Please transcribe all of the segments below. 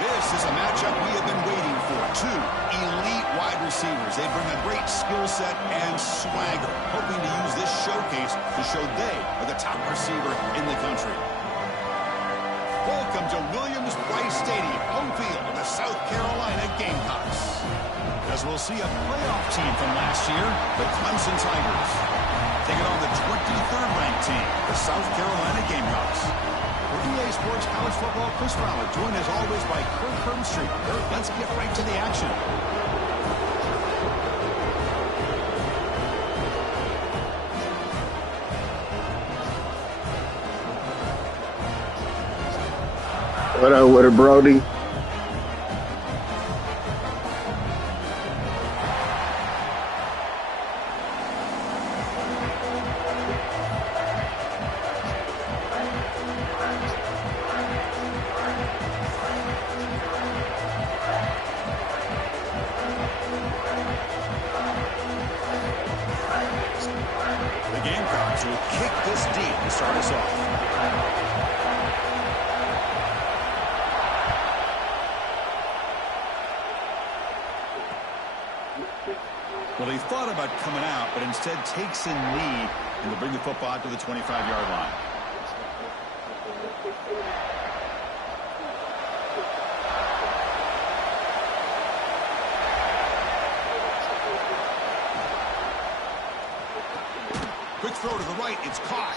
This is a matchup we have been waiting for. Two elite wide receivers. They bring a great skill set and swagger, hoping to use this showcase to show they are the top receiver in the country. Welcome to Williams-Brice Stadium, home field of the South Carolina Gamecocks. As we'll see a playoff team from last year, the Clemson Tigers, taking on the 23rd ranked team, the South Carolina Gamecocks. For EA Sports College Football, Chris Fowler, joined as always by Kirk Herbstreit. Kirk, let's get right to the action. What up, Brody? The Gamecocks will kick this deep to start us off. Well, he thought about coming out, but instead takes a knee and will bring the football out to the 25-yard line. Quick throw to the right. It's caught.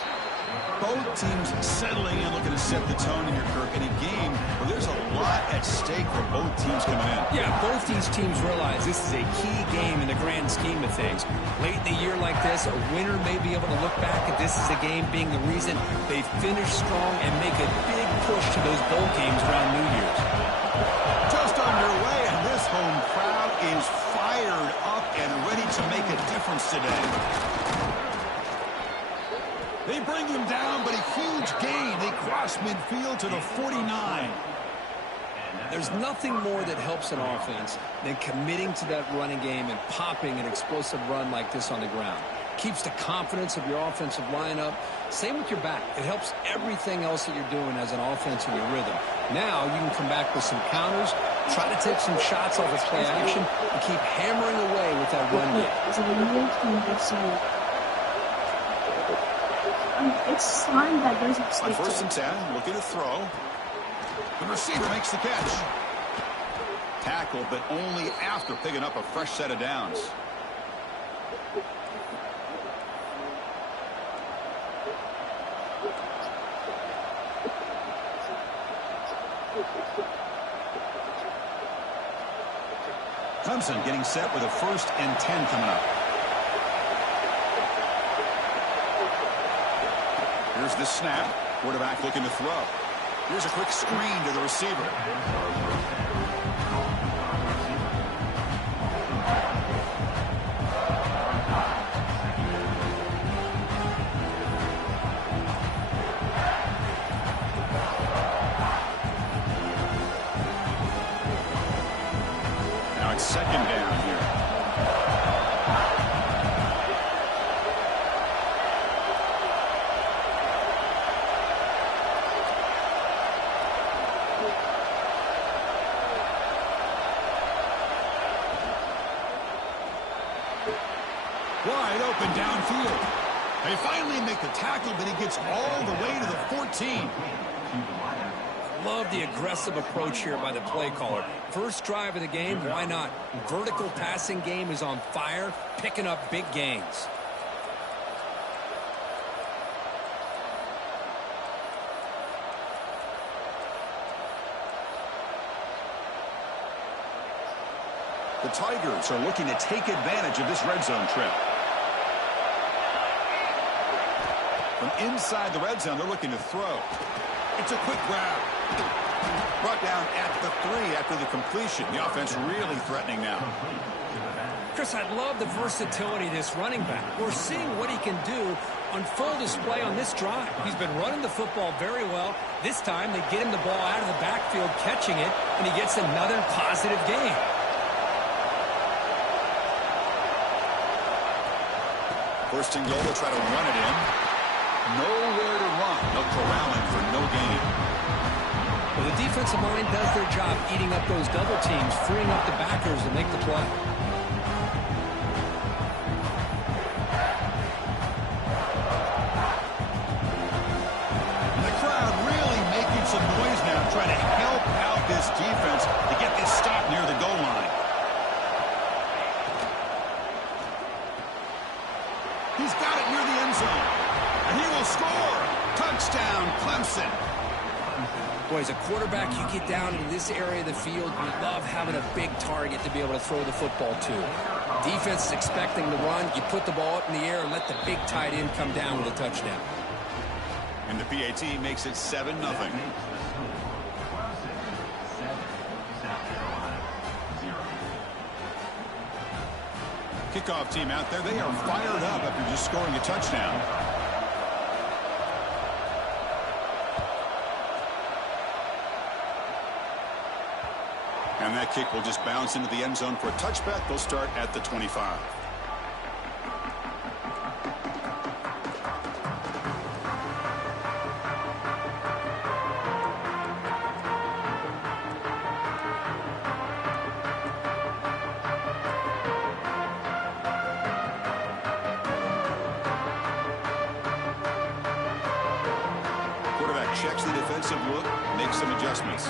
Both teams settling in, looking to set the tone here, Kirk, in a game where there's a lot at stake for both teams coming in. Yeah, both these teams realize this is a key game in the grand scheme of things. Late in the year like this, a winner may be able to look back at this as a game being the reason they finish strong and make a big push to those bowl games around New Year's. Just underway, and this home crowd is fired up and ready to make a difference today. They bring him down, but a huge gain. They cross midfield to the 49. There's nothing more that helps an offense than committing to that running game and popping an explosive run like this on the ground. Keeps the confidence of your offensive lineup. Same with your back. It helps everything else that you're doing as an offense in your rhythm. Now you can come back with some counters, try to take some shots off of play action, and keep hammering away with that run game. It's slime that doesn't stick. On first and 10, looking to throw. The receiver makes the catch. Tackle, but only after picking up a fresh set of downs. Clemson getting set with a first and 10 coming up. Here's the snap. Quarterback looking to throw. Here's a quick screen to the receiver. Now it's second down here. Wide open downfield. They finally make the tackle, but he gets all the way to the 14. Love the aggressive approach here by the play caller. First drive of the game, why not? Vertical passing game is on fire, picking up big gains. The Tigers are looking to take advantage of this red zone trip. From inside the red zone, they're looking to throw. It's a quick grab. Brought down at the 3 after the completion. The offense really threatening now. Chris, I love the versatility of this running back. We're seeing what he can do on full display on this drive. He's been running the football very well. This time, they get him the ball out of the backfield, catching it, and he gets another positive gain. First and goal, they'll try to run it in. Nowhere to run. They'll corral him for no gain. Well, the defensive line does their job eating up those double teams, freeing up the backers to make the play. The crowd really making some noise now, trying to help out this defense to get this stop near the goal line. He's got it near the end zone. And he will score. Touchdown, Clemson. Boy, as a quarterback, you get down into this area of the field, you love having a big target to be able to throw the football to. Defense is expecting the run. You put the ball up in the air and let the big tight end come down with a touchdown. And the PAT makes it 7-0. Kickoff team out there, they are fired up after just scoring a touchdown. And that kick will just bounce into the end zone for a touchback. They'll start at the 25. Quarterback checks the defensive look, makes some adjustments.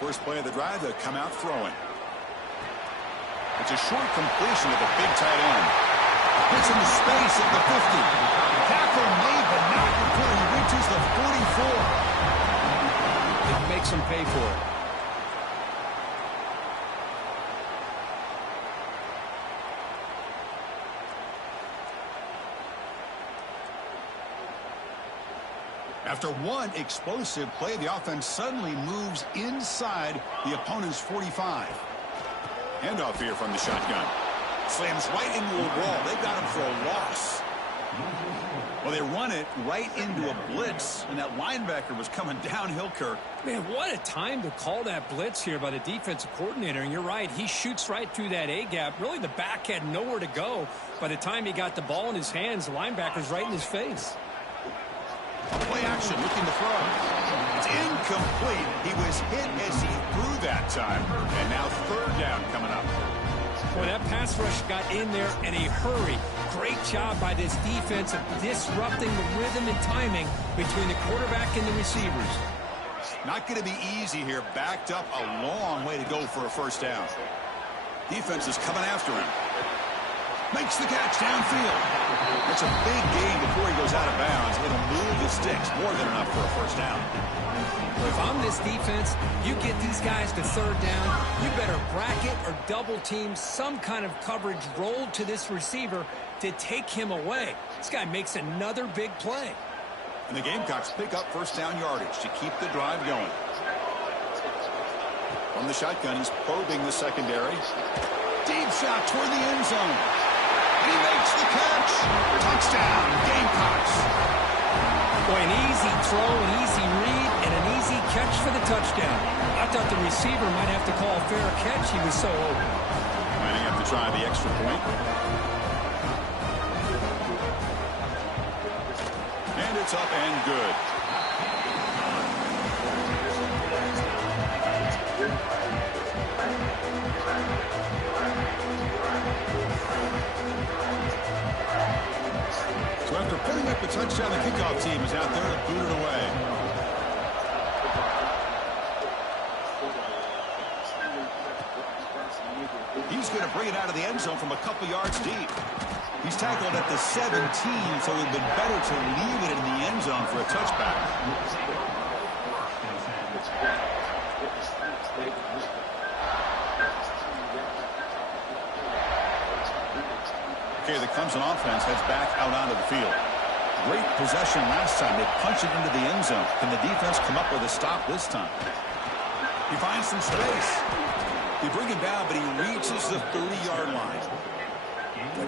First play of the drive, they'll come out throwing. It's a short completion of the big tight end. Hits in the space at the 50. Tackle made, but not before he reaches the 44. It makes him pay for it. After one explosive play, the offense suddenly moves inside the opponent's 45. Handoff here from the shotgun. Slams right into a wall. They got him for a loss. Well, they run it right into a blitz, and that linebacker was coming downhill, Kirk. Man, what a time to call that blitz here by the defensive coordinator. And you're right, he shoots right through that A-gap. Really, the back had nowhere to go. By the time he got the ball in his hands, the linebacker's right in his face. Play action, looking to throw. It's incomplete. He was hit as he threw that time. And now third down coming up. Boy, that pass rush got in there in a hurry. Great job by this defense of disrupting the rhythm and timing between the quarterback and the receivers. Not going to be easy here. Backed up a long way to go for a first down. Defense is coming after him. Makes the catch downfield. It's a big gain before he goes out of bounds. It'll move the sticks. More than enough for a first down. If I'm this defense, you get these guys to third down, you better bracket or double team some kind of coverage rolled to this receiver to take him away. This guy makes another big play. And the Gamecocks pick up first down yardage to keep the drive going. From the shotgun, he's probing the secondary. Deep shot toward the end zone. He makes the catch. Touchdown, Gamecocks. Boy, an easy throw, an easy read, and an easy catch for the touchdown. I thought the receiver might have to call a fair catch. He was so open. Might have to try the extra point. And it's up and good. So after putting up a touchdown, the kickoff team is out there to boot it away. He's going to bring it out of the end zone from a couple yards deep. He's tackled at the 17, so it would have been better to leave it in the end zone for a touchback. Okay, the Clemson offense heads back out onto the field. Great possession last time. They punch it into the end zone. Can the defense come up with a stop this time? He finds some space. They bring him down, but he reaches the 30-yard line.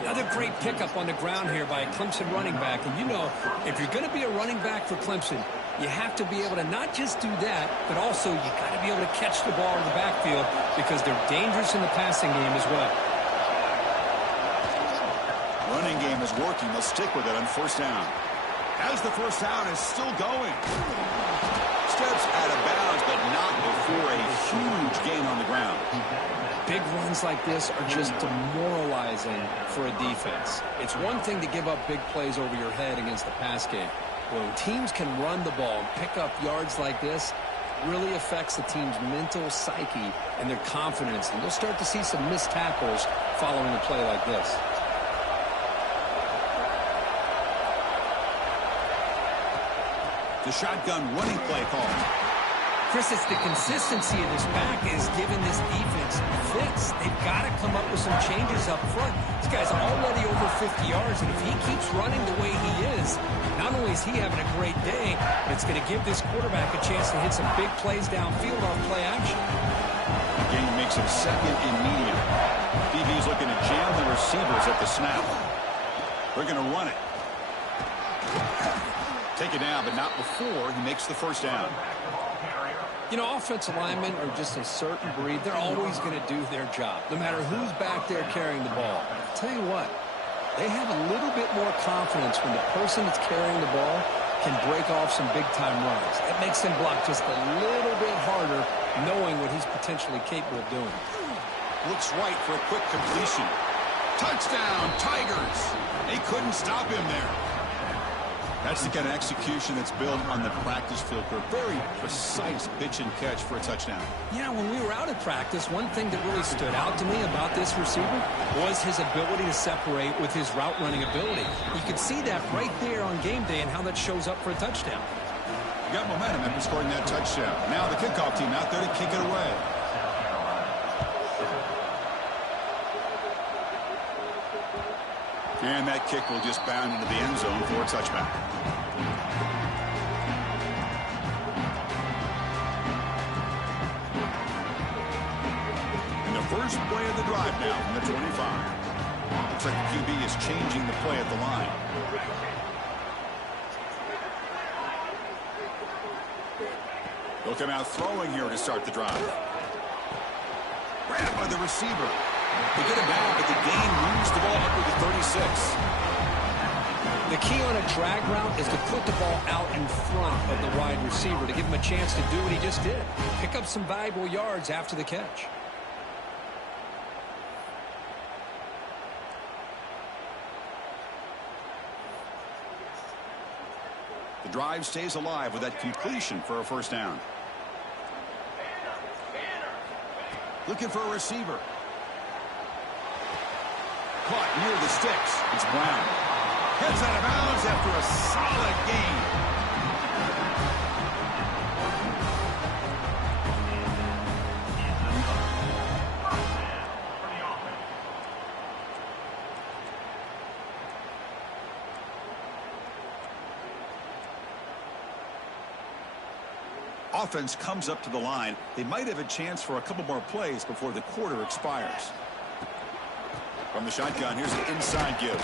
Another great pickup on the ground here by a Clemson running back. And you know, if you're going to be a running back for Clemson, you have to be able to not just do that, but also you got to be able to catch the ball in the backfield because they're dangerous in the passing game as well. Running game is working. They'll stick with it on first down. As the first down is still going. Steps out of bounds, but not before a huge gain on the ground. Big runs like this are just demoralizing for a defense. It's one thing to give up big plays over your head against the pass game. When teams can run the ball and pick up yards like this, it really affects the team's mental psyche and their confidence. And you'll start to see some missed tackles following a play like this. The shotgun running play call. Chris, it's the consistency of this back is giving this defense fits. They've got to come up with some changes up front. This guy's already over 50 yards, and if he keeps running the way he is, not only is he having a great day, it's going to give this quarterback a chance to hit some big plays downfield on play action. The game makes him second and medium. DB's looking to jam the receivers at the snap. They're going to run it. Take it down, but not before he makes the first down. You know, offensive linemen are just a certain breed. They're always going to do their job, no matter who's back there carrying the ball. I'll tell you what, they have a little bit more confidence when the person that's carrying the ball can break off some big-time runs. That makes them block just a little bit harder, knowing what he's potentially capable of doing. Looks right for a quick completion. Touchdown, Tigers! They couldn't stop him there. That's the kind of execution that's built on the practice field for a very precise pitch and catch for a touchdown. Yeah, when we were out at practice, one thing that really stood out to me about this receiver was his ability to separate with his route running ability. You could see that right there on game day and how that shows up for a touchdown. You got momentum after scoring that touchdown. Now the kickoff team out there to kick it away. And that kick will just bound into the end zone for a touchback. And the first play of the drive now from the 25. Looks like the QB is changing the play at the line. He'll come out throwing here to start the drive. Grabbed by the receiver. They get him down, but the gain moves the ball up to the 36. The key on a drag route is to put the ball out in front of the wide receiver to give him a chance to do what he just did. Pick up some valuable yards after the catch. The drive stays alive with that completion for a first down. Looking for a receiver. Caught near the sticks. It's Brown. Heads out of bounds after a solid gain. Offense comes up to the line. They might have a chance for a couple more plays before the quarter expires. From the shotgun, here's an inside give.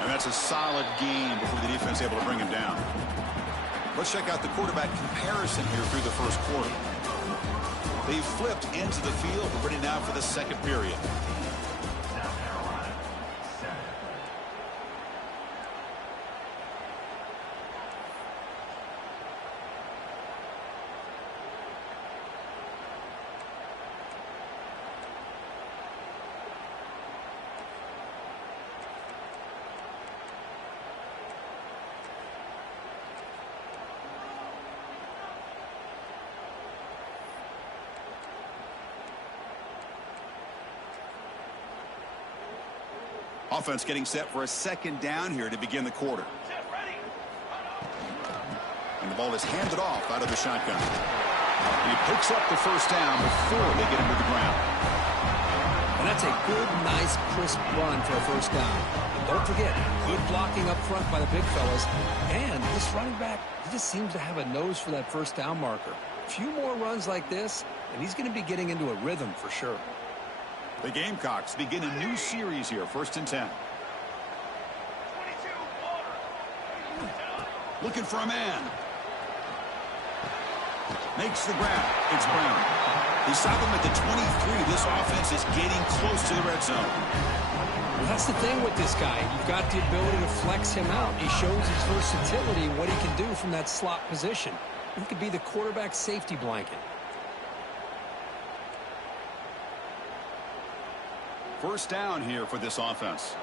And that's a solid gain before the defense is able to bring him down. Let's check out the quarterback comparison here through the first quarter. They've flipped into the field. We're ready now for the second period. Offense getting set for a second down here to begin the quarter. And the ball is handed off out of the shotgun. And he picks up the first down before they get him to the ground. And that's a good, nice, crisp run for a first down. And don't forget, good blocking up front by the big fellas. And this running back, he just seems to have a nose for that first down marker. A few more runs like this, and he's going to be getting into a rhythm for sure. The Gamecocks begin a new series here, 1st and 10. Looking for a man. Makes the grab. It's Brown. They stop him at the 23. This offense is getting close to the red zone. Well, that's the thing with this guy. You've got the ability to flex him out. He shows his versatility and what he can do from that slot position. He could be the quarterback safety blanket. First down here for this offense.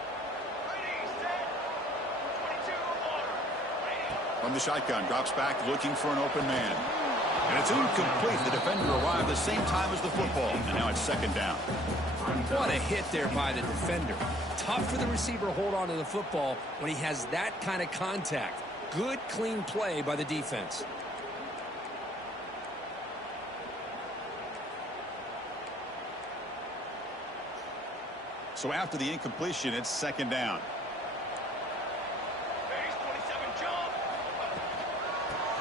From the shotgun, drops back looking for an open man. And it's incomplete. The defender arrived the same time as the football. And now it's second down. What a hit there by the defender. Tough for the receiver to hold on to the football when he has that kind of contact. Good, clean play by the defense. So after the incompletion, it's second down.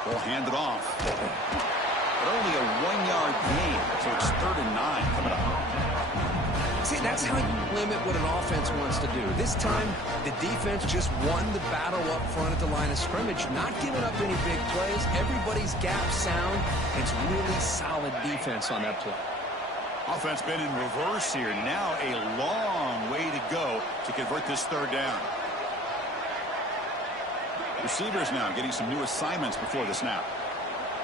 We'll hand it off. But only a 1-yard gain, so it's 3rd and 9 coming up. See, that's how you limit what an offense wants to do. This time, the defense just won the battle up front at the line of scrimmage, not giving up any big plays. Everybody's gap sound. It's really solid defense on that play. Offense been in reverse here. Now a long way to go to convert this third down. Receivers now getting some new assignments before the snap.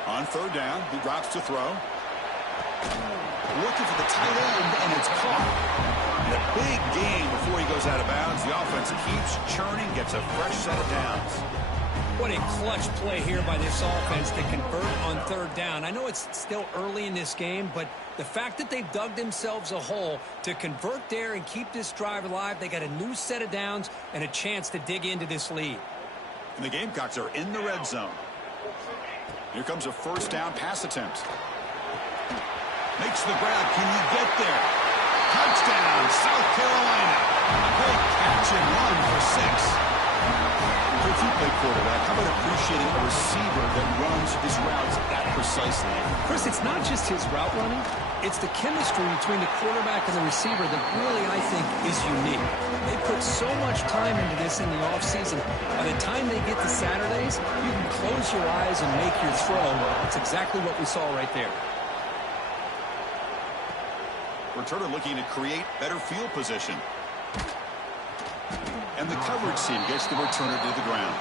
On third down, he drops to throw. Looking for the tight end, and it's caught. And a big gain before he goes out of bounds. The offense keeps churning, gets a fresh set of downs. What a clutch play here by this offense to convert on third down. I know it's still early in this game, but the fact that they've dug themselves a hole to convert there and keep this drive alive, they got a new set of downs and a chance to dig into this lead. And the Gamecocks are in the red zone. Here comes a first down pass attempt. Makes the grab. Can you get there? Touchdown, South Carolina. A great catch and run for 6. If you play quarterback, how about appreciating a receiver that runs his routes that precisely? Chris, it's not just his route running. It's the chemistry between the quarterback and the receiver that really, I think, is unique. They put so much time into this in the offseason. By the time they get to Saturdays, you can close your eyes and make your throw. It's exactly what we saw right there. Returner looking to create better field position. And the coverage team gets the returner to the ground.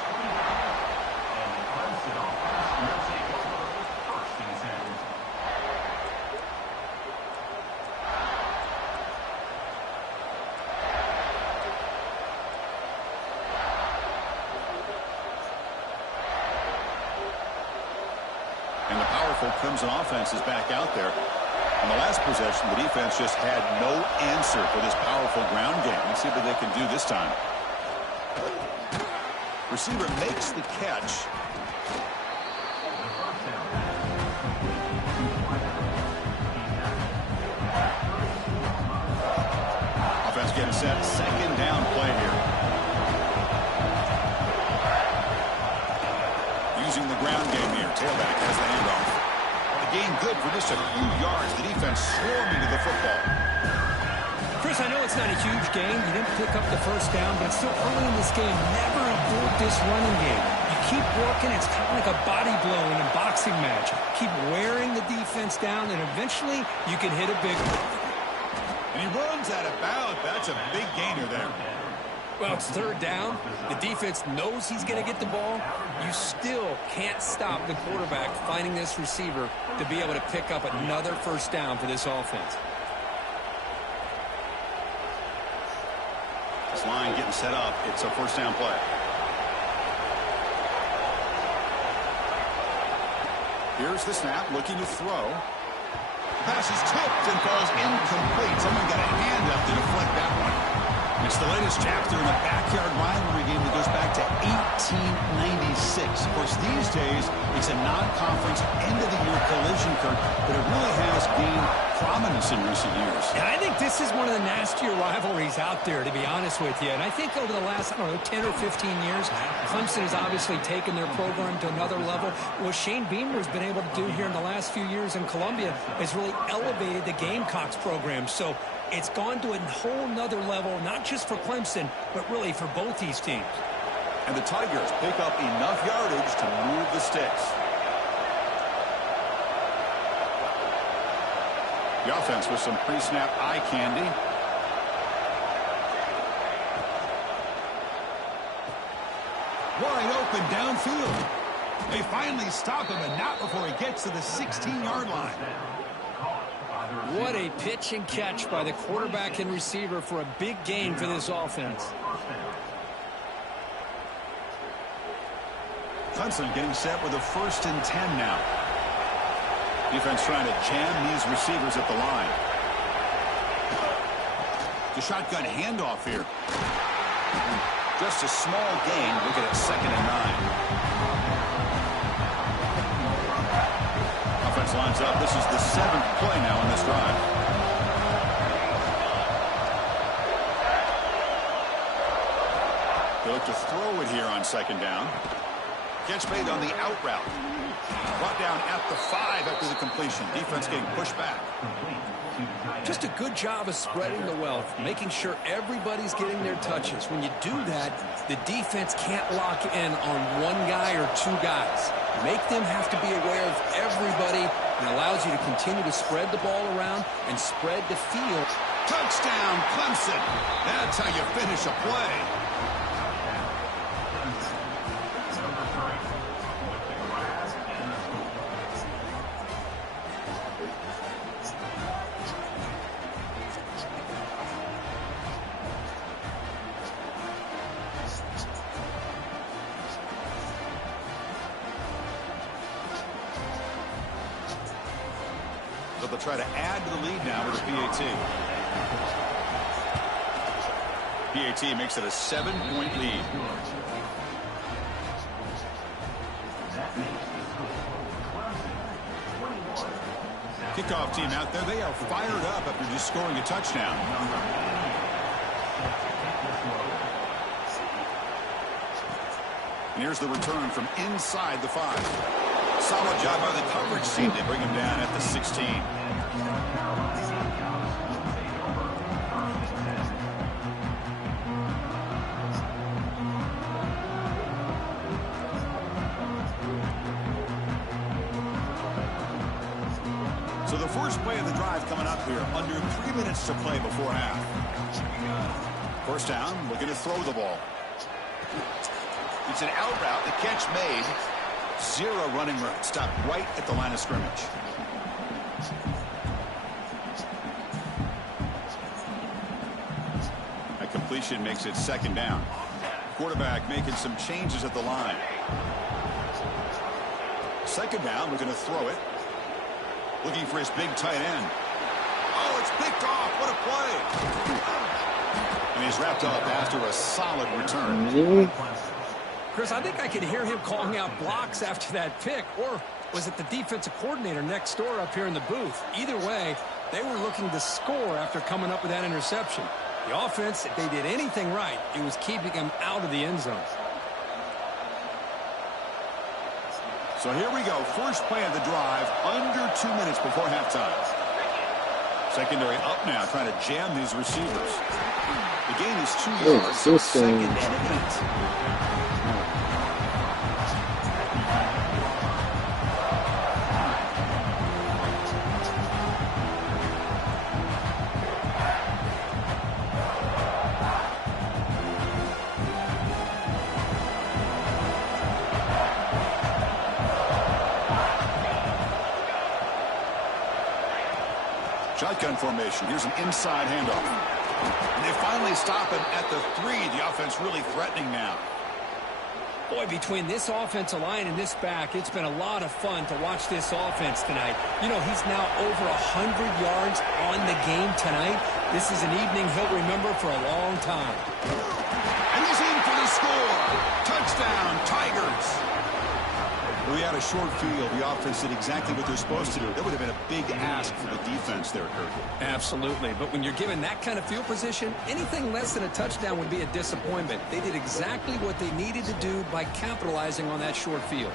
And the powerful Clemson offense is back out there. On the last possession, the defense just had no answer for this powerful ground game. Let's see what they can do this time. Receiver makes the catch. Offense getting set. Second down play here. Using the ground game here. Tailback has the handoff. The gain good for just a few yards. The defense swarming to the football. Chris, I know it's not a huge gain. You didn't pick up the first down, but it's still early in this game. Never abort this running game. You keep working. It's kind of like a body blow in a boxing match. Keep wearing the defense down, and eventually you can hit a big one. And he runs out of bounds. That's a big gainer there. Well, it's third down. The defense knows he's going to get the ball. You still can't stop the quarterback finding this receiver to be able to pick up another first down for this offense. This line getting set up. It's a first down play. Here's the snap, looking to throw. The pass is tipped and falls incomplete. Someone got a hand up to deflect that one. It's the latest chapter in a backyard rivalry game that goes back to 1896. Of course, these days, it's a non-conference end-of-the-year collision, Kurt, but it really has gained prominence in recent years. And I think this is one of the nastier rivalries out there, to be honest with you. And I think over the last, 10 or 15 years, Clemson has obviously taken their program to another level. What Shane Beamer has been able to do here in the last few years in Columbia has really elevated the Gamecocks program. So it's gone to a whole nother level, not just for Clemson, but really for both these teams. And the Tigers pick up enough yardage to move the sticks. The offense with some pre-snap eye candy. Wide open downfield. They finally stop him, and not before he gets to the 16-yard line. What a pitch and catch by the quarterback and receiver for a big gain for this offense. Clemson getting set with a 1st and 10 now. Defense trying to jam these receivers at the line. The shotgun handoff here. Just a small gain. Look at it, 2nd and 9. Offense lines up. This is the 7th play now on this drive. They look to throw it here on 2nd down. Catch made on the out route. Brought down at the 5 after the completion. Defense getting pushed back. Just a good job of spreading the wealth, making sure everybody's getting their touches. When you do that, the defense can't lock in on one guy or 2 guys. Make them have to be aware of everybody, and allows you to continue to spread the ball around and spread the field. Touchdown, Clemson. That's how you finish a play. So they'll try to add to the lead now with a PAT. PAT makes it a 7-point lead. Kickoff team out there. They are fired up after just scoring a touchdown. And here's the return from inside the 5. Solid job by the coverage team. They bring him down at the 16. So the first play of the drive coming up here. Under 3 minutes to play before half. 1st down, looking to throw the ball. It's an out route. The catch made. 0 running room. Stopped right at the line of scrimmage. A completion makes it 2nd down. Quarterback making some changes at the line. 2nd down, we're going to throw it. Looking for his big tight end. Oh, it's picked off. What a play. And he's wrapped up after a solid return. Chris, I think I could hear him calling out blocks after that pick. Or was it the defensive coordinator next door up here in the booth? Either way, they were looking to score after coming up with that interception. The offense, if they did anything right, it was keeping him out of the end zone. So here we go. First play of the drive, under 2 minutes before halftime. Secondary up now, trying to jam these receivers. The gain is 2 yards, so 2nd and 8. Shotgun formation. Here's an inside handoff. And they finally stop him at the 3. The offense really threatening now. Boy, between this offensive line and this back, it's been a lot of fun to watch this offense tonight. You know, he's now over 100 yards on the game tonight. This is an evening he'll remember for a long time. And he's in for the score. Touchdown, Tigers. We had a short field. The offense did exactly what they're supposed to do. That would have been a big ask for the defense there, Kurt. Absolutely. But when you're given that kind of field position, anything less than a touchdown would be a disappointment. They did exactly what they needed to do by capitalizing on that short field.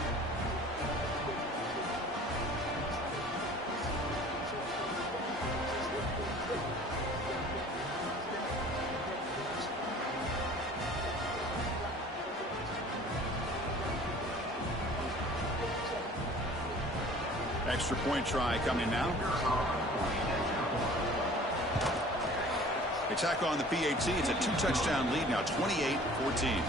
Extra point try coming now. They tack on the PAT. It's a 2-touchdown lead now, 28-14.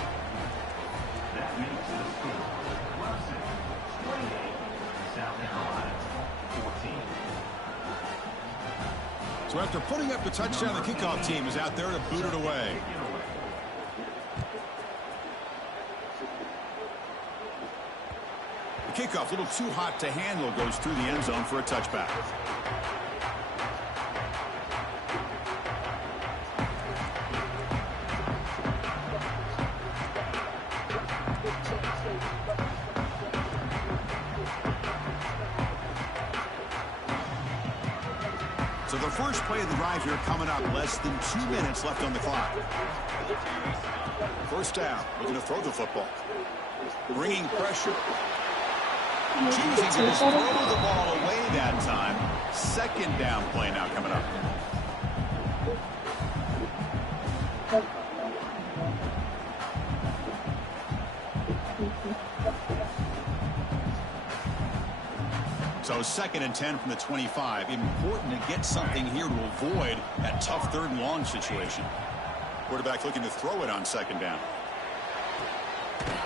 After putting up the touchdown, the kickoff team is out there to boot it away. The kickoff, a little too hot to handle, goes through the end zone for a touchback. So the first play of the drive here coming up, less than 2 minutes left on the clock. First down, looking to throw the football. Bringing pressure. Choosing to just throw the ball away that time. Second down play now coming up. So 2nd and 10 from the 25. Important to get something here to avoid that tough 3rd and long situation. Quarterback looking to throw it on 2nd down.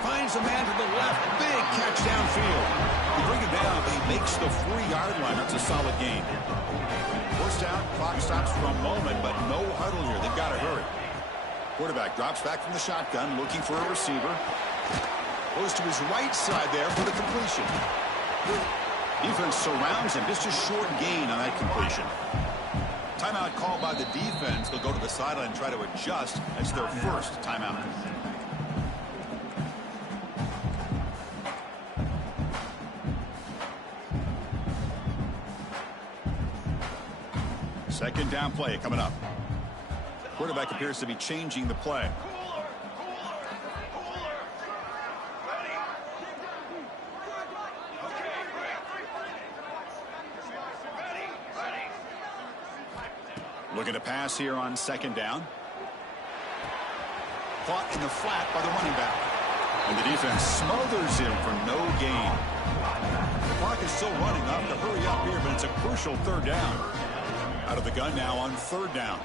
Finds a man to the left. Big catch downfield. They bring it down, but he makes the 4-yard line. That's a solid gain. First down, clock stops for a moment, but no huddle here. They've got to hurry. Quarterback drops back from the shotgun, looking for a receiver. Goes to his right side there for the completion. Defense surrounds him. Just a short gain on that completion. Timeout called by the defense. They'll go to the sideline and try to adjust. That's their first timeout. Second down play coming up. Quarterback appears to be changing the play. Looking to pass here on 2nd down. Caught in the flat by the running back. And the defense smothers him for no gain. The clock is still running up to hurry up here, but it's a crucial 3rd down. Out of the gun now on 3rd down.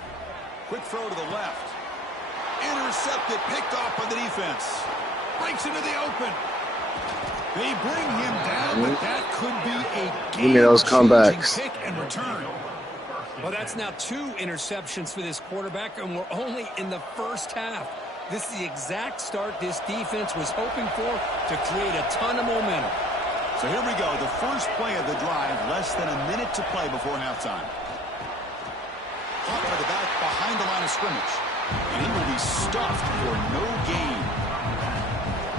Quick throw to the left. Intercepted, picked off by the defense. Breaks into the open. They bring him down, but that could be a game-changing pick and return. Well, that's now 2 interceptions for this quarterback, and we're only in the first half. This is the exact start this defense was hoping for to create a ton of momentum. So here we go, the first play of the drive, less than a minute to play before halftime. Caught by the back behind the line of scrimmage. And he will be stuffed for no gain.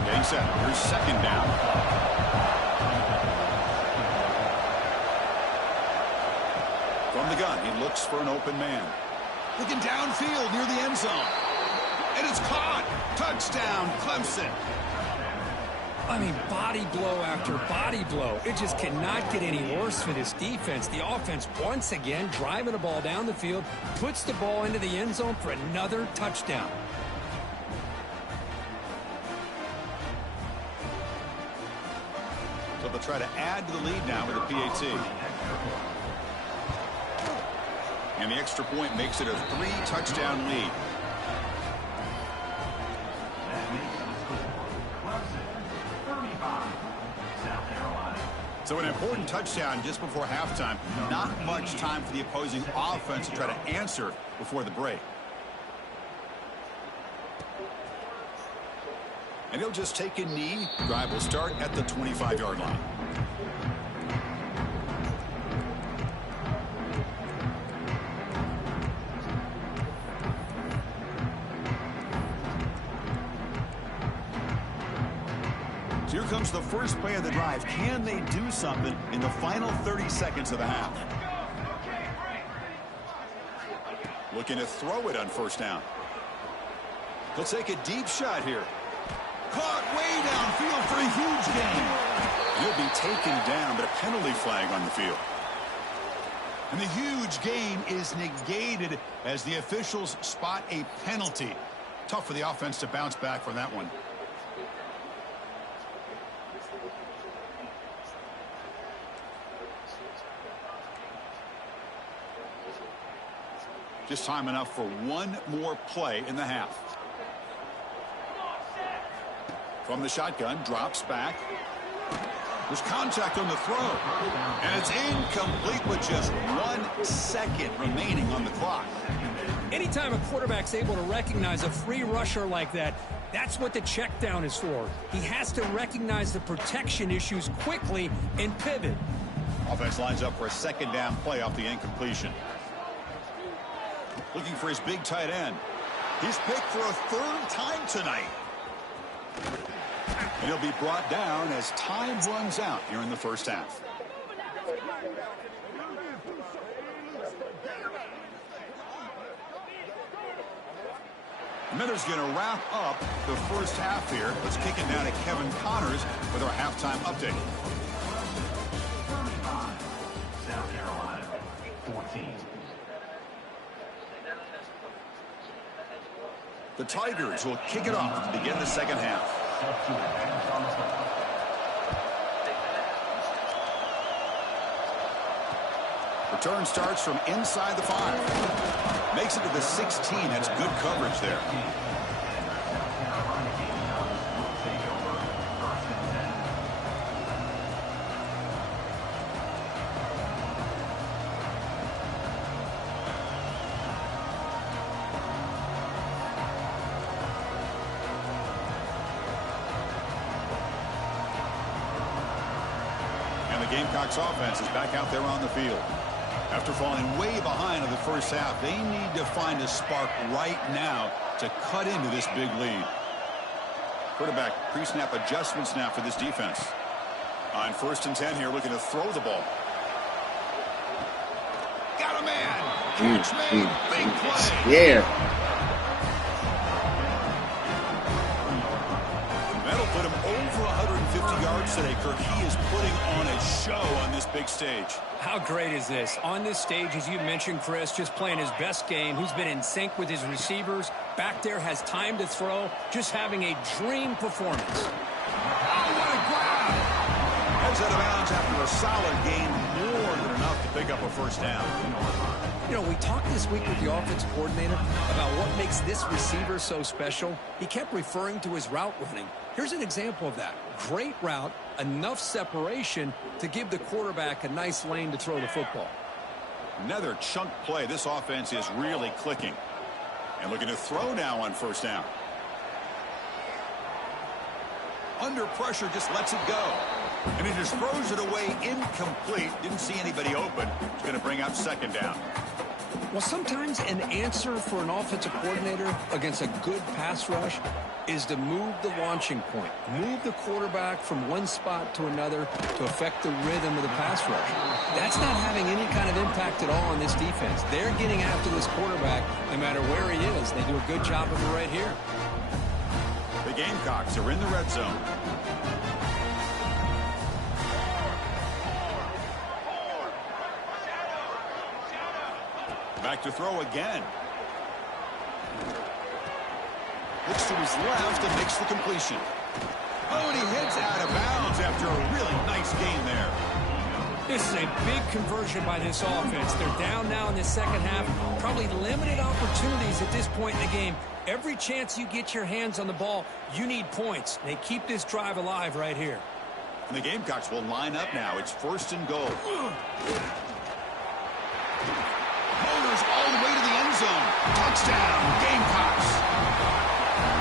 Getting set. Here's 2nd down. From the gun, he looks for an open man. Looking downfield near the end zone. And it's caught. Touchdown, Clemson. I mean, body blow after body blow. It just cannot get any worse for this defense. The offense, once again, driving the ball down the field, puts the ball into the end zone for another touchdown. So they'll try to add to the lead now with a PAT. And the extra point makes it a 3-touchdown lead. So an important touchdown just before halftime. Not much time for the opposing offense to try to answer before the break. And he'll just take a knee. Drive will start at the 25-yard line. So here comes the first play of the drive. Can they do something in the final 30 seconds of the half? Looking to throw it on 1st down. He'll take a deep shot here. Caught way downfield for a huge gain. He'll be taken down, but a penalty flag on the field. And the huge gain is negated as the officials spot a penalty. Tough for the offense to bounce back from that one. Just time enough for one more play in the half. From the shotgun, drops back. There's contact on the throw. And it's incomplete with just 1 second remaining on the clock. Anytime a quarterback's able to recognize a free rusher like that, that's what the check down is for. He has to recognize the protection issues quickly and pivot. Offense lines up for a second down play off the incompletion. Looking for his big tight end. He's picked for a 3rd time tonight. And he'll be brought down as time runs out here in the first half. Miller's going to wrap up the first half here. Let's kick it down to Kevin Connors with our halftime update. South Carolina, 14. The Tigers will kick it off to begin the second half. Return starts from inside the 5. Makes it to the 16. That's good coverage there. Gamecocks offense is back out there on the field. After falling way behind in the first half, they need to find a spark right now to cut into this big lead. Quarterback pre-snap adjustments now for this defense. On 1st and 10 here, looking to throw the ball. Got a man. Catch made. Big play. Yeah. That'll put him over 150 yards today, Kirk. He is putting on a show on this big stage. How great is this? On this stage, as you mentioned, Chris, just playing his best game. He's been in sync with his receivers. Back there, has time to throw. Just having a dream performance. Oh, what a grab! Heads out of bounds after a solid game. More than enough to pick up a first down. You know, we talked this week with the offensive coordinator about what makes this receiver so special. He kept referring to his route running. Here's an example of that. Great route, enough separation to give the quarterback a nice lane to throw the football. Another chunk play. This offense is really clicking. And looking to throw now on first down. Under pressure, just lets it go. And he just throws it away incomplete. Didn't see anybody open. It's going to bring up second down. Well, sometimes an answer for an offensive coordinator against a good pass rush is to move the launching point. Move the quarterback from one spot to another to affect the rhythm of the pass rush. That's not having any kind of impact at all on this defense. They're getting after this quarterback no matter where he is. They do a good job of it right here. The Gamecocks are in the red zone. Back to throw again. Looks to his left and makes the completion. Oh, and he heads out of bounds after a really nice game there. This is a big conversion by this offense. They're down now in the second half. Probably limited opportunities at this point in the game. Every chance you get your hands on the ball, you need points. They keep this drive alive right here. And the Gamecocks will line up now. It's 1st and goal. Motors all the way to the end zone. Touchdown, Gamecocks.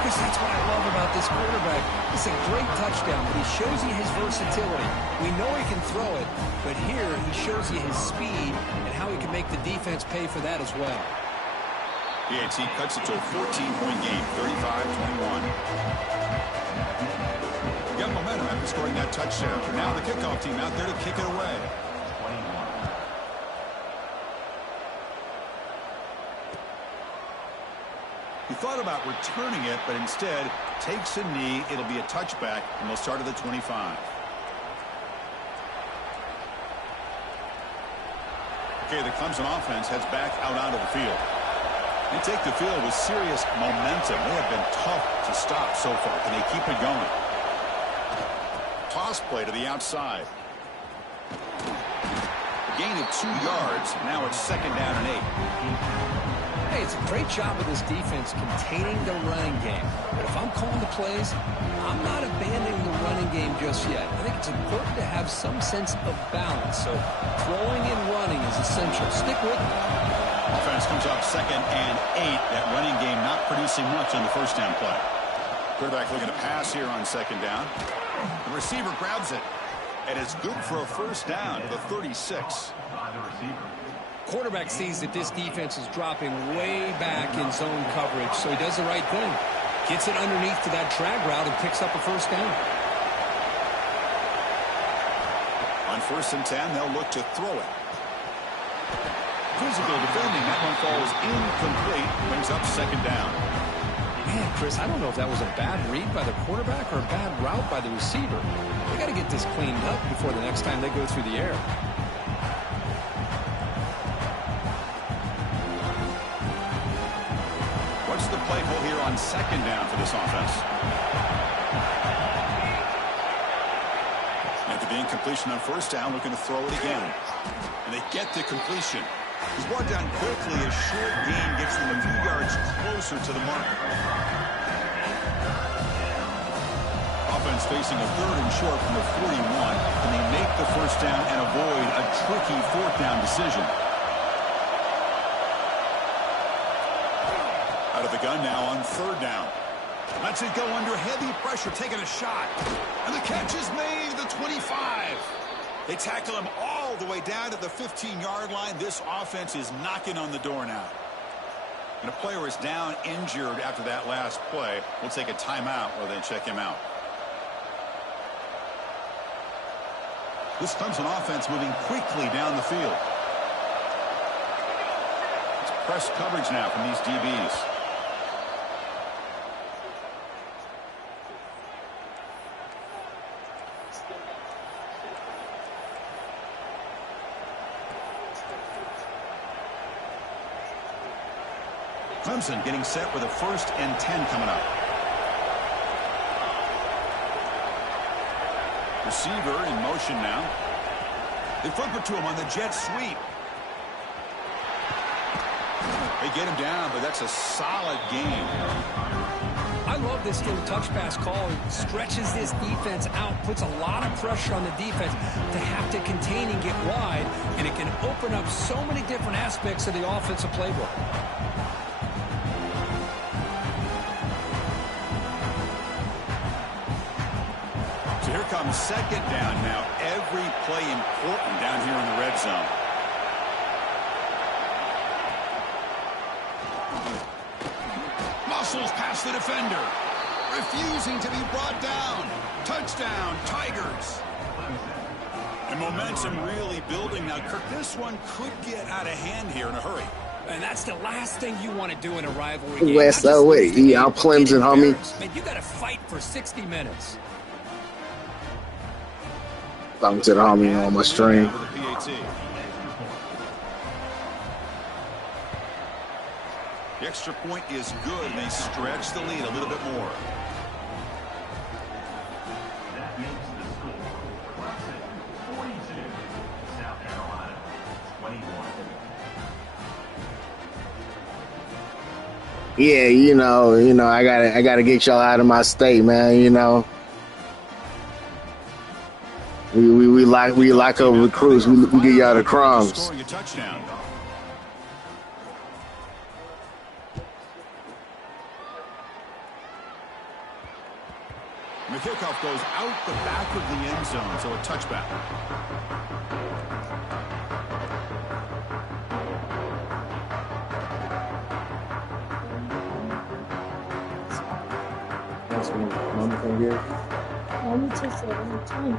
Chris, that's what I love about this quarterback. It's a great touchdown, but he shows you his versatility. We know he can throw it, but here he shows you his speed and how he can make the defense pay for that as well. The AT cuts it to a 14-point game, 35-21. Got momentum after scoring that touchdown. Now the kickoff team out there to kick it away. He thought about returning it, but instead takes a knee. It'll be a touchback, and they'll start at the 25. Okay, the Clemson offense heads back out onto the field. They take the field with serious momentum. They have been tough to stop so far. Can they keep it going? Toss play to the outside. A gain of 2 yards. Now it's 2nd down and 8. Hey, Hey, it's a great job of this defense containing the running game. But if I'm calling the plays, I'm not abandoning the running game just yet. I think it's important to have some sense of balance. So throwing and running is essential. Stick with it. Offense comes up 2nd and 8. That running game not producing much on the first down play. Quarterback looking to pass here on 2nd down. The receiver grabs it. And it's good for a first down to the 36. Quarterback sees that this defense is dropping way back in zone coverage, so he does the right thing. Gets it underneath to that drag route and picks up a first down. On 1st and 10, they'll look to throw it. Physical defending. That one falls incomplete. Brings up 2nd down. Man, Chris, I don't know if that was a bad read by the quarterback or a bad route by the receiver. They got to get this cleaned up before the next time they go through the air. What's the play call here on 2nd down for this offense? After the incompletion on 1st down, looking to throw it again. And they get the completion. He's brought down quickly. A short gain gets them a few yards closer to the mark. Offense facing a 3rd and short from the 41, and they make the first down and avoid a tricky 4th down decision. Out of the gun now on 3rd down. Lets it go under heavy pressure, taking a shot. And the catch is made, the 25. They tackle him all the way down to the 15-yard line. This offense is knocking on the door now. And a player is down injured after that last play. We'll take a timeout while they check him out. This Clemson offense moving quickly down the field. It's press coverage now from these DBs. Clemson getting set with a 1st and 10 coming up. Receiver in motion now. They flip it to him on the jet sweep. They get him down, but that's a solid game. I love this little touch pass call. It stretches this defense out, puts a lot of pressure on the defense to have to contain and get wide, and it can open up so many different aspects of the offensive playbook. Here comes 2nd down now. Every play important down here in the red zone. Muscles past the defender. Refusing to be brought down. Touchdown, Tigers. And momentum really building now. Kirk, this one could get out of hand here in a hurry. And that's the last thing you want to do in a rivalry game. West LA. Y'all Clemson, homie. Man, you got to fight for 60 minutes. Talking to the homie on my stream. The extra point is good, and they stretch the lead a little bit more. That makes the score Clemson 42, South Carolina 21. Yeah, I gotta get y'all out of my state, man. We lock up recruits. We get y'all the crumbs. Scoring a touchdown. And the kickoff goes out the back of the end zone, so a touchback. Let me take it every time.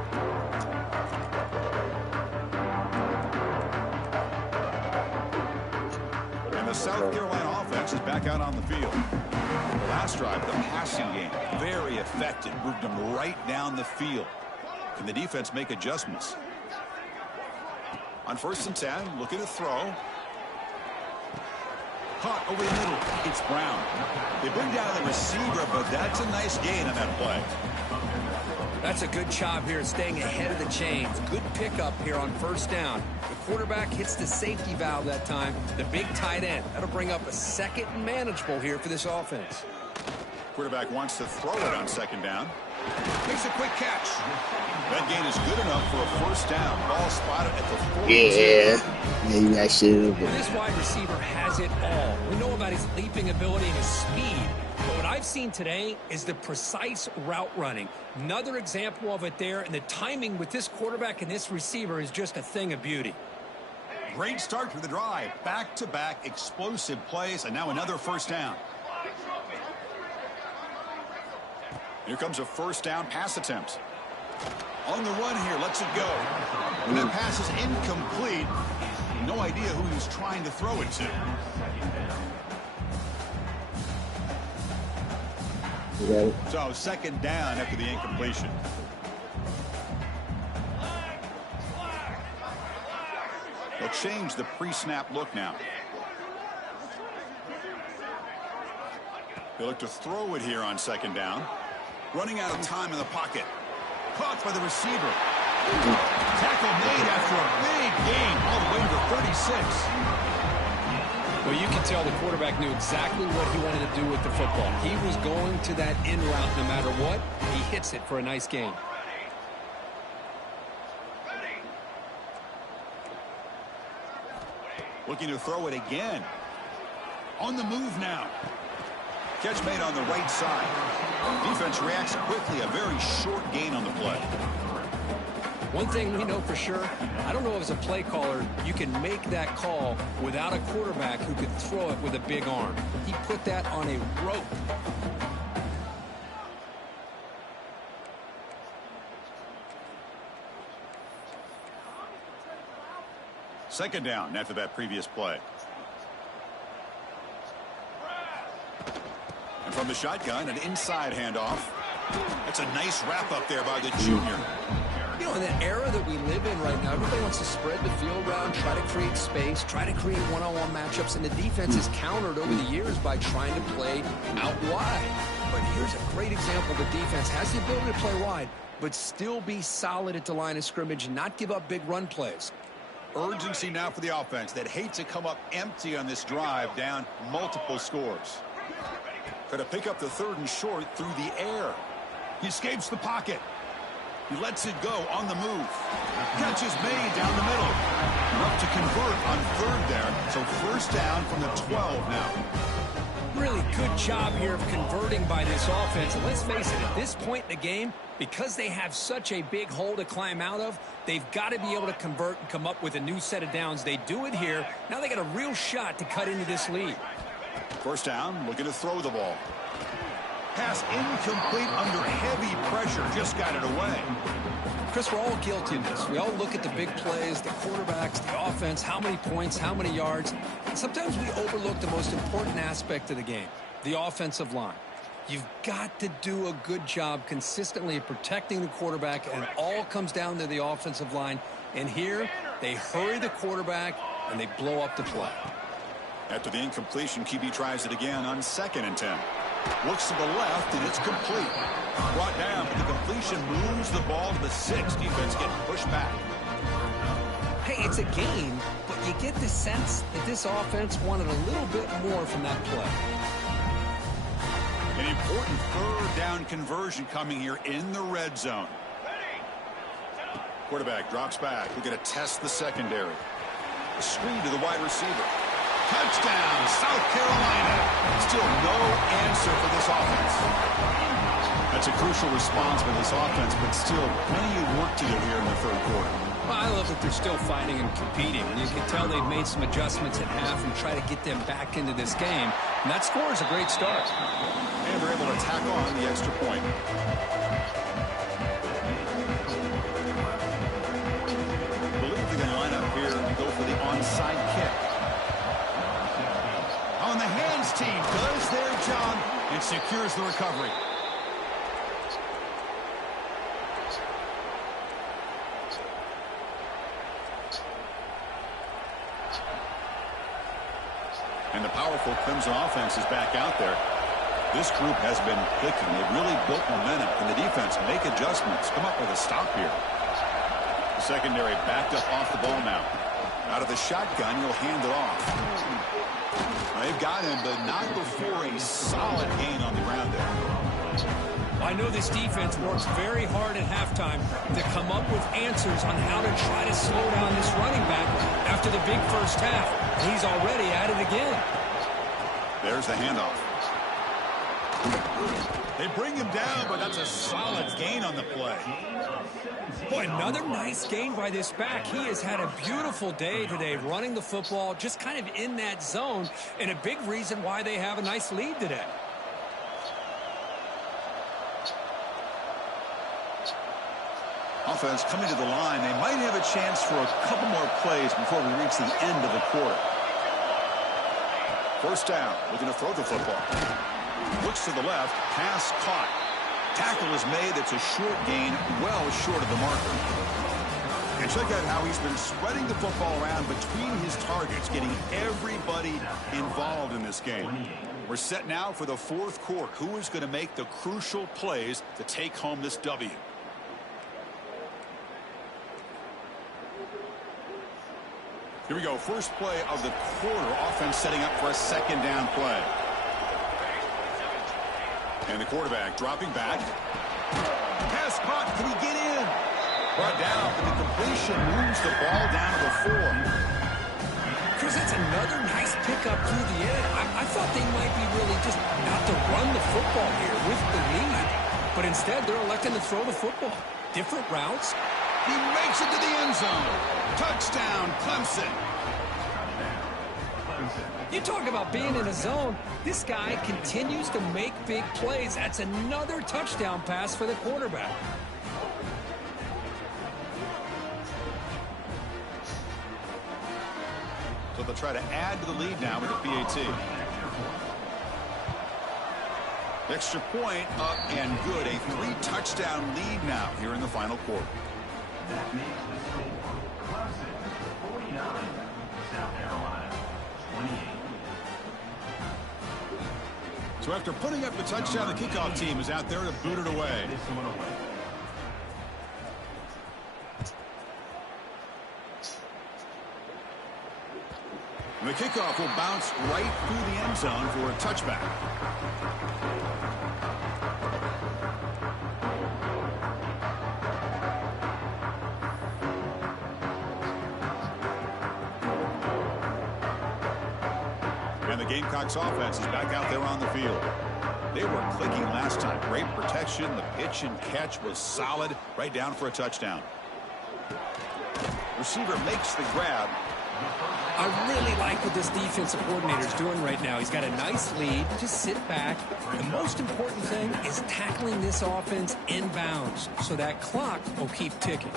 And the South Carolina offense is back out on the field. The last drive, the passing game, very effective. Moved them right down the field. Can the defense make adjustments? On 1st and 10, looking to throw. Caught over the middle. It's Brown. They bring down the receiver, but that's a nice gain on that play. That's a good job here staying ahead of the chains. Good pickup here on first down. The quarterback hits the safety valve that time. The big tight end. That'll bring up a second and manageable here for this offense. Quarterback wants to throw it on second down. Makes a quick catch. That gain is good enough for a first down. Ball spotted at the 42. Yeah. Maybe I should. This wide receiver has it all. We know about his leaping ability and his speed. But what I've seen today is the precise route running. Another example of it there, and the timing with this quarterback and this receiver is just a thing of beauty. Great start to the drive. Back-to-back explosive plays, and now another first down. Here comes a first down pass attempt. On the run here, lets it go. And that pass is incomplete. No idea who he was trying to throw it to. So second down after the incompletion. They'll change the pre-snap look now. They look to throw it here on second down. Running out of time in the pocket. Caught by the receiver. Tackle made after a big gain all the way to 36. Well, you can tell the quarterback knew exactly what he wanted to do with the football. He was going to that in route no matter what. He hits it for a nice gain. Looking to throw it again. On the move now. Catch made on the right side. Defense reacts quickly. A very short gain on the play. One thing we know for sure, I don't know if as a play caller you can make that call without a quarterback who could throw it with a big arm. He put that on a rope. Second down after that previous play. And from the shotgun, an inside handoff. That's a nice wrap up there by the junior. You know, in the era that we live in right now, everybody wants to spread the field around, try to create space, try to create one-on-one matchups, and the defense is countered over the years by trying to play out wide. But here's a great example. The defense has the ability to play wide, but still be solid at the line of scrimmage and not give up big run plays. Urgency now for the offense that hate to come up empty on this drive, down multiple scores. Got to pick up the third and short through the air. He escapes the pocket. He lets it go on the move. Catch is made down the middle. Enough to convert on third there. So first down from the 12 now. Really good job here of converting by this offense. And let's face it, at this point in the game, because they have such a big hole to climb out of, they've got to be able to convert and come up with a new set of downs. They do it here. Now they got a real shot to cut into this lead. First down, looking to throw the ball. Pass incomplete under heavy pressure. Just got it away. Chris, we're all guilty of this. We all look at the big plays, the quarterbacks, the offense, how many points, how many yards. And sometimes we overlook the most important aspect of the game, the offensive line. You've got to do a good job consistently of protecting the quarterback, and it all comes down to the offensive line. And here, they hurry the quarterback, and they blow up the play. After the incompletion, QB tries it again on 2nd and 10. Looks to the left, and it's complete. Brought down, but the completion moves the ball to the 6. Defense getting pushed back. Hey, it's a game, but you get the sense that this offense wanted a little bit more from that play. An important third down conversion coming here in the red zone. Quarterback drops back. We're going to test the secondary. A screen to the wide receiver. Touchdown, South Carolina. Still no answer for this offense. That's a crucial response by this offense, but still plenty of work to do here in the third quarter. Well, I love that they're still fighting and competing. And you can tell they've made some adjustments at half and try to get them back into this game. And that score is a great start. And they're able to tack on the extra point. I believe they're going to line up here and go for the onside kick. On the hands team does their job and secures the recovery. And the powerful powerful Clemson offense is back out there. This group has been clicking. They've really built momentum. Can the defense make adjustments? Come up with a stop here. The secondary backed up off the ball now. Out of the shotgun, he'll hand it off. They've got him, but not before a solid gain on the ground there. I know this defense works very hard at halftime to come up with answers on how to try to slow down this running back after the big first half. He's already at it again. There's the handoff. They bring him down, but that's a solid gain on the play. Boy, another nice gain by this back. He has had a beautiful day today running the football, just kind of in that zone, and a big reason why they have a nice lead today. Offense coming to the line. They might have a chance for a couple more plays before we reach the end of the quarter. First down, looking to throw the football. Looks to the left, pass caught. Tackle is made. It's a short gain, well short of the marker. And check out how he's been spreading the football around between his targets, getting everybody involved in this game. We're set now for the fourth quarter. Who is going to make the crucial plays to take home this W? Here we go. First play of the quarter. Offense setting up for a second down play. And the quarterback dropping back. Pass caught. Can he get in? Brought down, but the completion moves the ball down to the 4. Chris, that's another nice pickup through the air. I thought they might be really just not to run the football here with the lead. But instead, they're electing to throw the football. Different routes. He makes it to the end zone. Touchdown, Clemson. You talk about being in a zone. This guy continues to make big plays. That's another touchdown pass for the quarterback. So they'll try to add to the lead now with the PAT. Extra point up and good. A 3-touchdown lead now here in the final quarter. That makes the score Clemson 49, South Carolina 28. So after putting up the touchdown, the kickoff team is out there to boot it away. This one away. And the kickoff will bounce right through the end zone for a touchback. And the Gamecocks offense is back out there on the field. They were clicking last time. Great protection. The pitch and catch was solid. Right down for a touchdown. Receiver makes the grab. I really like what this defensive coordinator is doing right now. He's got a nice lead. Just sit back. The most important thing is tackling this offense inbounds so that clock will keep ticking.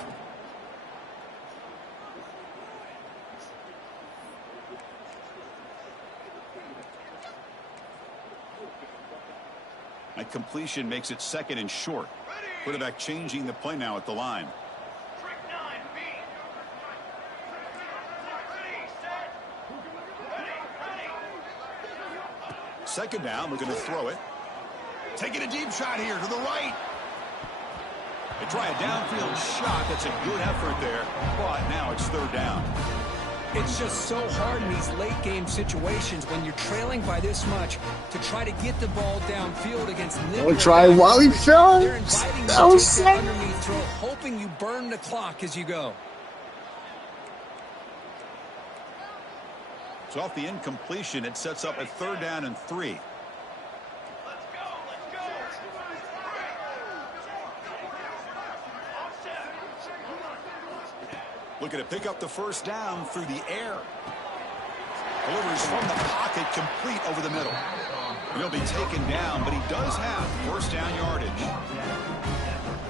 That completion makes it second and short. Quarterback changing the play now at the line. Second down, we're going to throw it. Taking a deep shot here to the right. They try a downfield shot. That's a good effort there. But now it's third down. It's just so hard in these late game situations when you're trailing by this much to try to get the ball downfield against liberal. Don't try Wally Phillips. They're inviting you That to was take that sick. underneath throw, hoping you burn the clock as you go. So off the incompletion, it sets up a third down and 3. Looking to pick up the first down through the air. Delivers from the pocket, complete over the middle. He'll be taken down, but he does have first down yardage.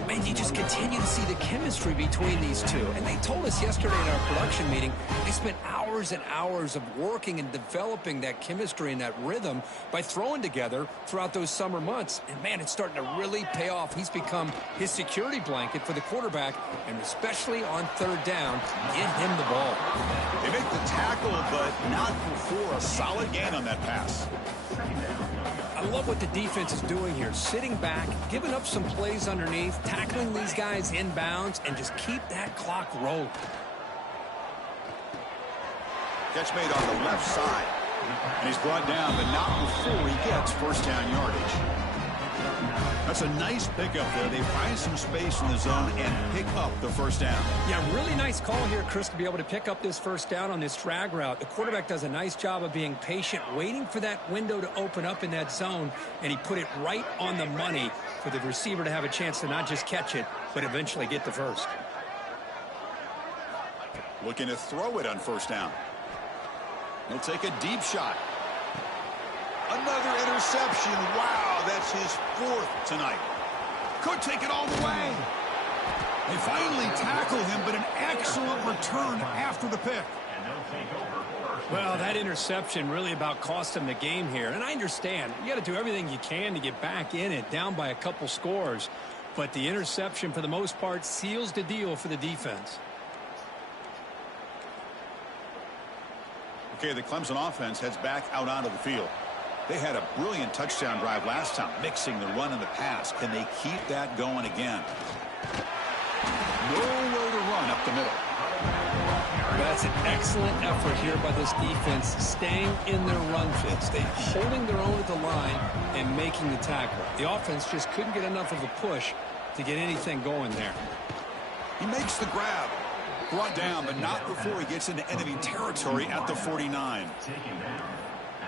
And you just continue to see the chemistry between these two. And they told us yesterday in our production meeting, they spent hours and hours of working and developing that chemistry and that rhythm by throwing together throughout those summer months. And, man, it's starting to really pay off. He's become his security blanket for the quarterback, and especially on third down, get him the ball. They make the tackle, but not before a solid gain on that pass. I love what the defense is doing here. Sitting back, giving up some plays underneath, tackling these guys inbounds, and just keep that clock rolling. Catch made on the left side. And he's brought down, but not before he gets first down yardage. That's a nice pickup there. They find some space in the zone and pick up the first down. Yeah, really nice call here, Chris, to be able to pick up this first down on this drag route. The quarterback does a nice job of being patient, waiting for that window to open up in that zone, and he put it right on the money for the receiver to have a chance to not just catch it, but eventually get the first. Looking to throw it on first down. He'll take a deep shot. Another interception. Wow, that's his fourth tonight. Could take it all the way. They finally tackle him, but an excellent return after the pick. Well, that interception really about cost him the game here. And I understand. You got to do everything you can to get back in it, down by a couple scores. But the interception, for the most part, seals the deal for the defense. Okay, the Clemson offense heads back out onto the field. They had a brilliant touchdown drive last time, mixing the run and the pass. Can they keep that going again? Nowhere to run up the middle. That's an excellent effort here by this defense, staying in their run fits. They're holding their own at the line and making the tackle. The offense just couldn't get enough of a push to get anything going there. He makes the grab. Brought down, but not before he gets into enemy territory at the 49.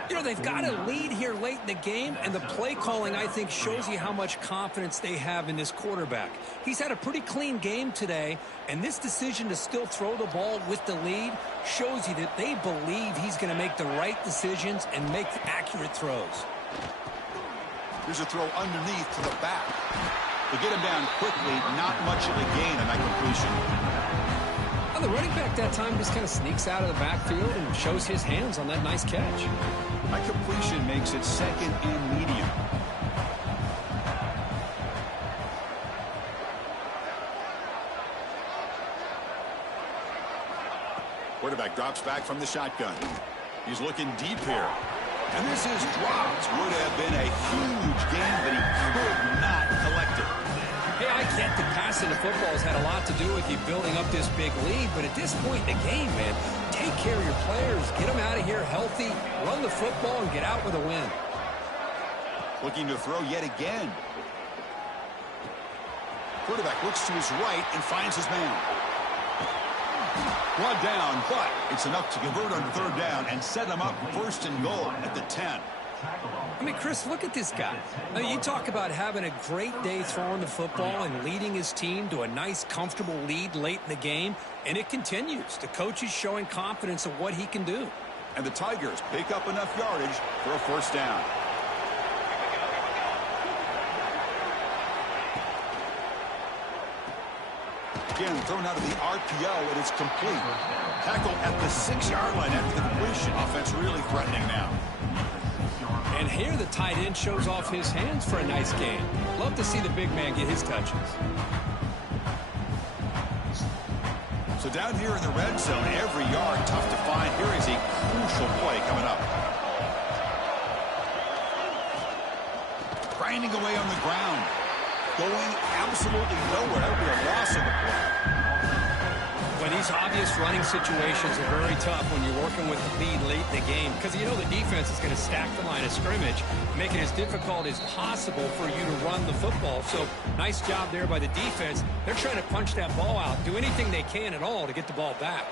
You know, they've got a lead here late in the game, and the play calling, I think, shows you how much confidence they have in this quarterback. He's had a pretty clean game today, and this decision to still throw the ball with the lead shows you that they believe he's going to make the right decisions and make accurate throws. Here's a throw underneath to the back. They get him down quickly, not much of a gain on that completion. Well, the running back that time just kind of sneaks out of the backfield and shows his hands on that nice catch. That completion makes it second and medium. Quarterback drops back from the shotgun. He's looking deep here. And this is dropped. Would have been a huge game, but he could not collect it. Hey, I get that passing the football has had a lot to do with you building up this big lead, but at this point in the game, man, take care of your players, get them out of here healthy, run the football, and get out with a win. Looking to throw yet again. Quarterback looks to his right and finds his man. Brought down, but it's enough to convert on third down and set him up first and goal at the 10. I mean, Chris, look at this guy. I mean, you talk about having a great day throwing the football and leading his team to a nice, comfortable lead late in the game, and it continues. The coach is showing confidence of what he can do. And the Tigers pick up enough yardage for a first down. Again, thrown out of the RPO, and it's complete. Tackle at the 6-yard line after the completion. Offense really threatening now. And here the tight end shows off his hands for a nice game. Love to see the big man get his touches. So down here in the red zone, every yard tough to find. Here is a crucial play coming up. Grinding away on the ground. Going absolutely nowhere. That would be a loss of the play. Well, these obvious running situations are very tough when you're working with the lead late in the game because you know the defense is going to stack the line of scrimmage, make it as difficult as possible for you to run the football. So nice job there by the defense. They're trying to punch that ball out, do anything they can at all to get the ball back.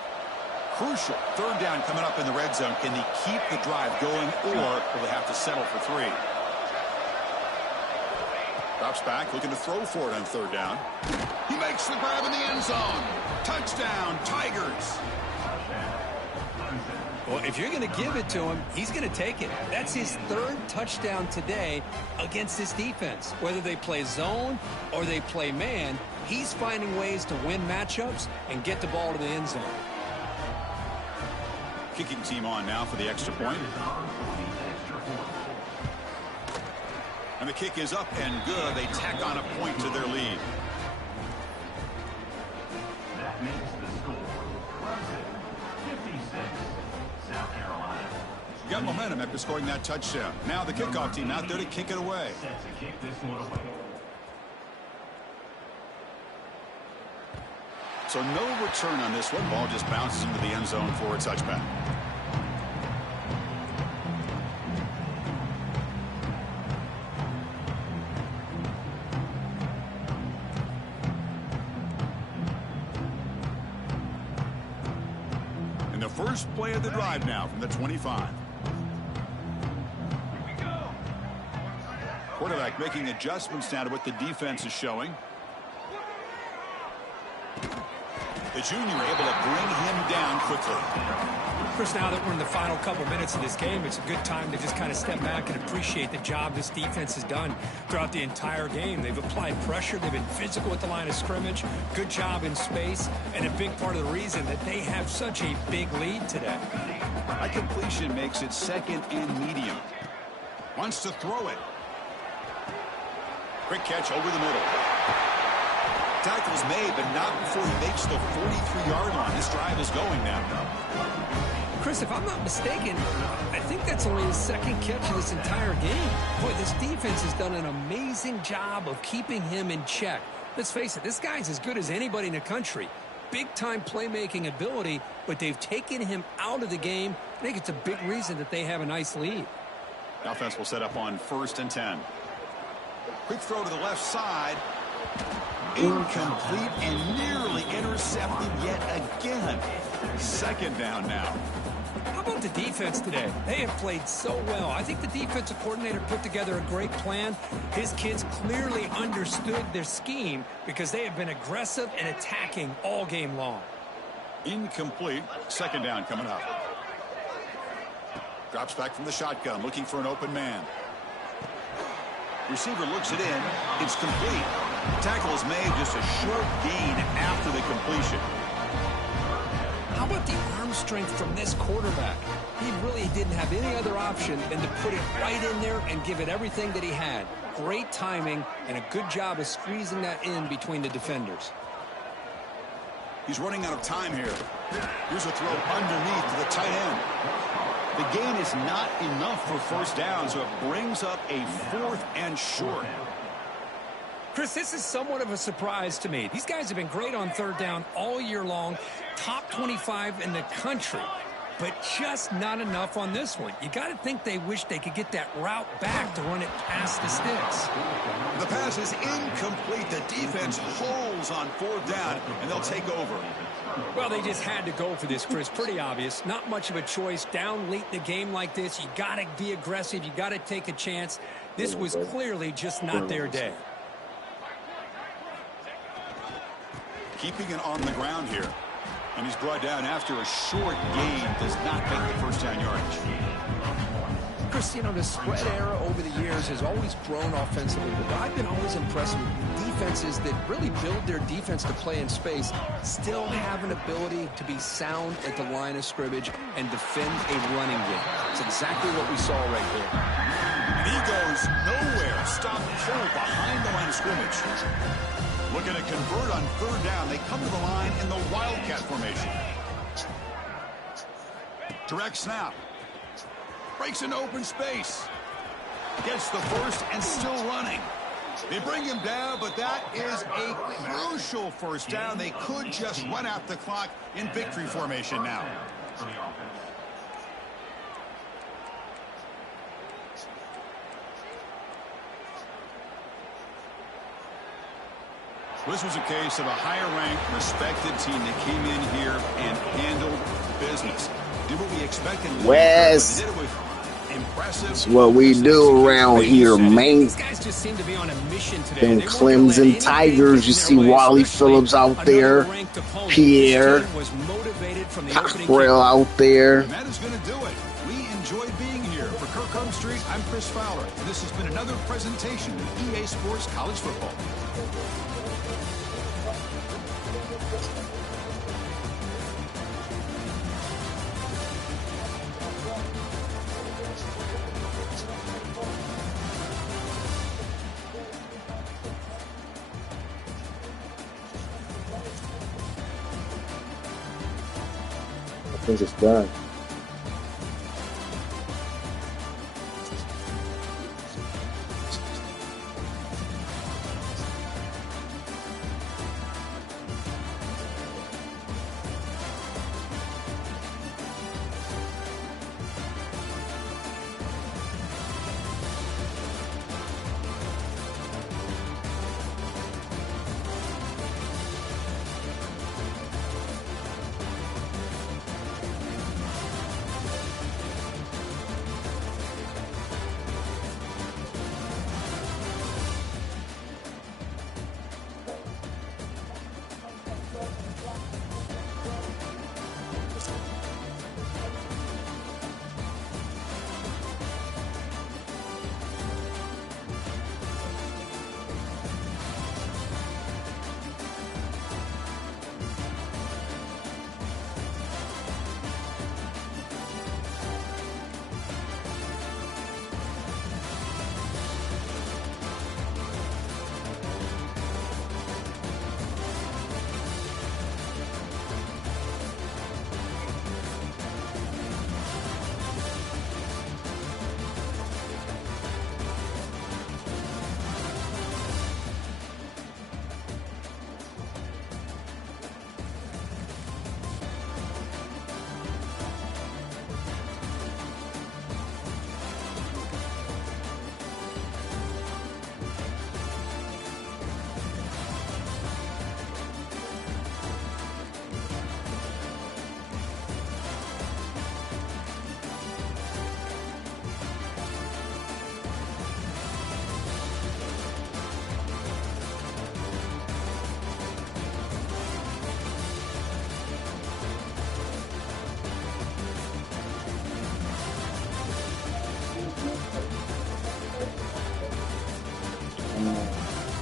Crucial. Third down coming up in the red zone. Can they keep the drive going, or will they have to settle for 3? Drops back, looking to throw for it on third down. He makes the grab in the end zone. Touchdown, Tigers. Well, if you're going to give it to him, he's going to take it. That's his third touchdown today against this defense. Whether they play zone or they play man, he's finding ways to win matchups and get the ball to the end zone. Kicking team on now for the extra point. And the kick is up and good. They tack on a point to their lead. That makes the score. Clemson, 56. momentum after scoring that touchdown. Now the kickoff team out there to kick it away. Set to kick this one away. So no return on this one. Ball just bounces into the end zone for a touchback. And the first play of the drive now from the 25. Quarterback making adjustments now to what the defense is showing. The junior able to bring him down quickly. Chris, now that we're in the final couple minutes of this game, it's a good time to just kind of step back and appreciate the job this defense has done throughout the entire game. They've applied pressure. They've been physical at the line of scrimmage. Good job in space. And a big part of the reason that they have such a big lead today. A completion makes it second and medium. Wants to throw it. Quick catch over the middle. Tackle's made, but not before he makes the 43-yard line. This drive is going now. Chris, if I'm not mistaken, I think that's only his second catch of this entire game. Boy, this defense has done an amazing job of keeping him in check. Let's face it, this guy's as good as anybody in the country. Big-time playmaking ability, but they've taken him out of the game. I think it's a big reason that they have a nice lead. The offense will set up on 1st and 10. Quick throw to the left side. Incomplete and nearly intercepted yet again. Second down now. How about the defense today? They have played so well. I think the defensive coordinator put together a great plan. His kids clearly understood their scheme because they have been aggressive and attacking all game long. Incomplete. Second down coming up. Drops back from the shotgun, looking for an open man. Receiver looks it in. It's complete. Tackle is made, just a short gain after the completion. How about the arm strength from this quarterback? He really didn't have any other option than to put it right in there and give it everything that he had. Great timing and a good job of squeezing that in between the defenders. He's running out of time here. Here's a throw underneath to the tight end. The gain is not enough for first down, so it brings up a 4th and short. Chris, this is somewhat of a surprise to me. These guys have been great on third down all year long, top 25 in the country, but just not enough on this one. You got to think they wish they could get that route back to run it past the sticks. The pass is incomplete. The defense holds on 4th down, and they'll take over. Well, they just had to go for this, Chris. Pretty obvious. Not much of a choice. Down late in the game like this, you got to be aggressive. You got to take a chance. This was clearly just not their day. Keeping it on the ground here. And he's brought down after a short gain. Does not make the first down yardage. Chris, you know, the spread era over the years has always grown offensively, but I've been always impressed with defenses that really build their defense to play in space, still have an ability to be sound at the line of scrimmage and defend a running game. It's exactly what we saw right there. And he goes nowhere. Stop cold behind the line of scrimmage. Looking to convert on third down. They come to the line in the Wildcat formation. Direct snap. Breaks into open space. Gets the first and still running. They bring him down, but that is a crucial first down. They could just run out the clock in victory formation now. This was a case of a higher-ranked, respected team that came in here and handled business. Did what we expected. Wes. Did it with impressive. That's what we do around here, man. These guys just seem to be on a mission today. Them Clemson Tigers. You see Wally Phillips out there. Pierre Cockrell out there. And that is going to do it. We enjoyed being here. For Kirk Street, I'm Chris Fowler. And this has been another presentation of EA Sports College Football. I think it's done.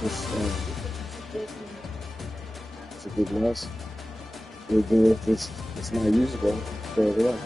It's, it's a good loss. Even if it's not usable, fair enough.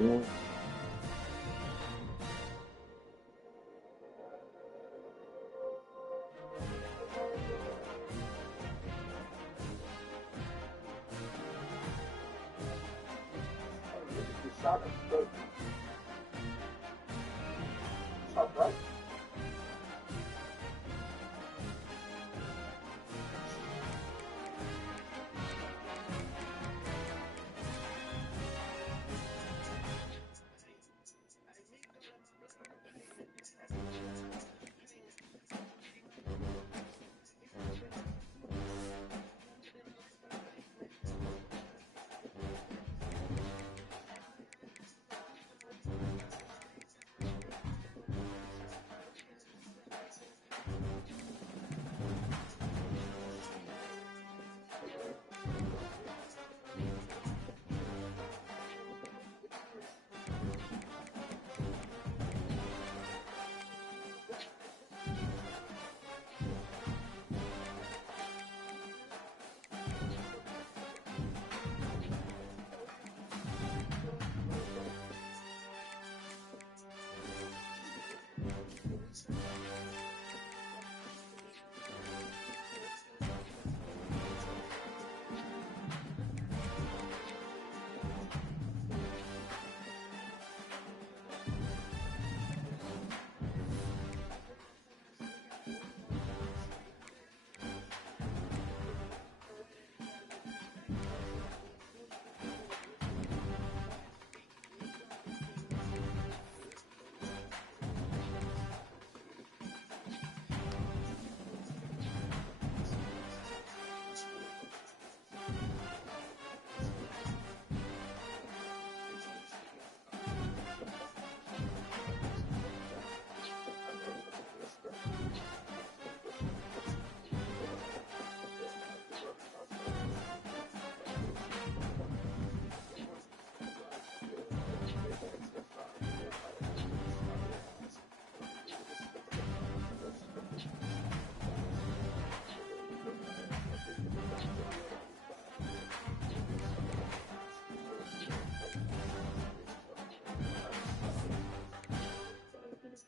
Yeah.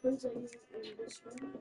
Who's in this one?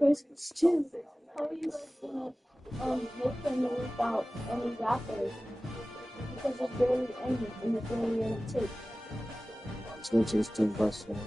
Christmas too. How are you guys gonna make them without any rappers? Because there's barely any, and there's barely any tape. So just to wrestle.